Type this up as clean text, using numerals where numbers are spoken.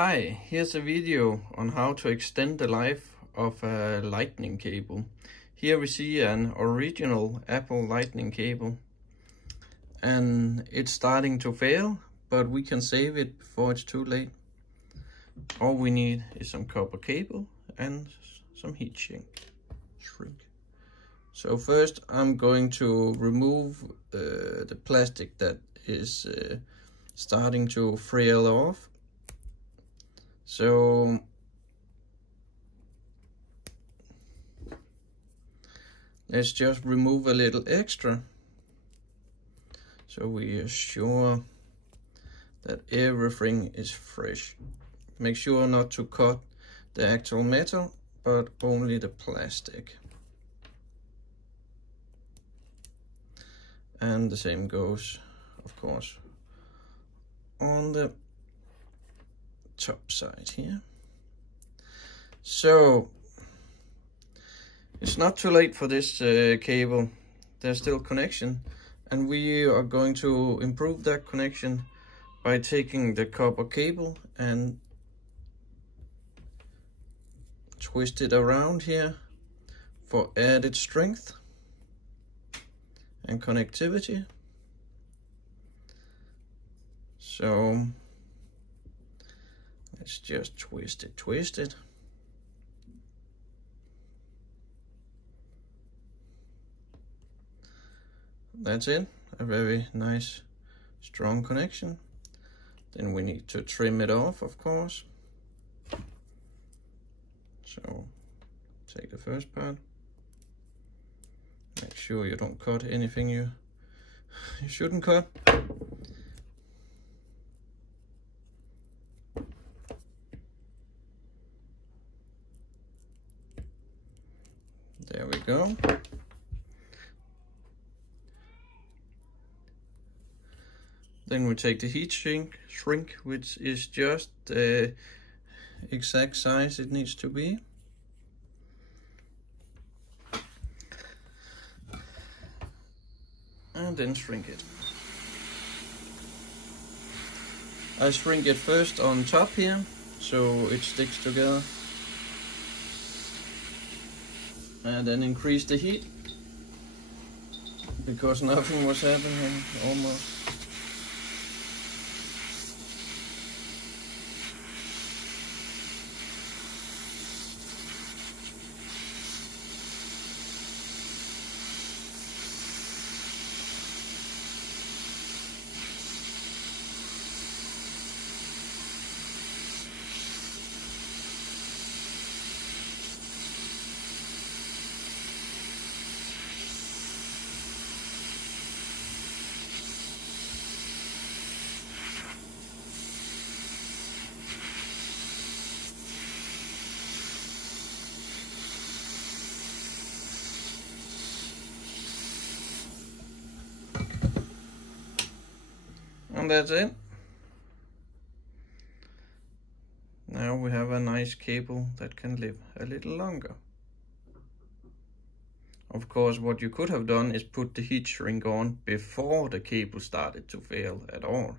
Hi, here's a video on how to extend the life of a lightning cable. Here we see an original Apple lightning cable and it's starting to fail, but we can save it before it's too late. All we need is some copper cable and some heat shrink. So first I'm going to remove the plastic that is starting to frail off. So let's just remove a little extra so we are sure that everything is fresh. Make sure not to cut the actual metal, but only the plastic. And the same goes, of course, on the top side here. So it's not too late for this cable. There's still connection, and we are going to improve that connection by taking the copper cable and twist it around here for added strength and connectivity. So let's just twist it. That's it, a very nice strong connection. Then we need to trim it off, of course. So take the first part. Make sure you don't cut anything you shouldn't cut. There we go. Then we take the heat shrink, which is just the exact size it needs to be. And then shrink it. I shrink it first on top here, so it sticks together. And then increase the heat, because nothing was happening almost. And that's it. Now we have a nice cable that can live a little longer. Of course, what you could have done is put the heat shrink on before the cable started to fail at all.